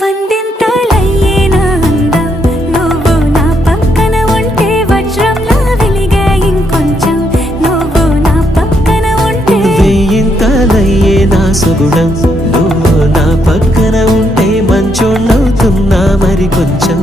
వందింతలయ్యేనా అందం నువ్వు నా పక్కన ఉంటే వజ్రంలా వెలిగే ఇంకొంచెం నువ్వు నా పక్కన ఉంటే వెయ్యింతలయ్యేనా సుగుణం నువ్వు నా పక్కన ఉంటే మంచోళ్ళవుతున్నా మరి కొంచెం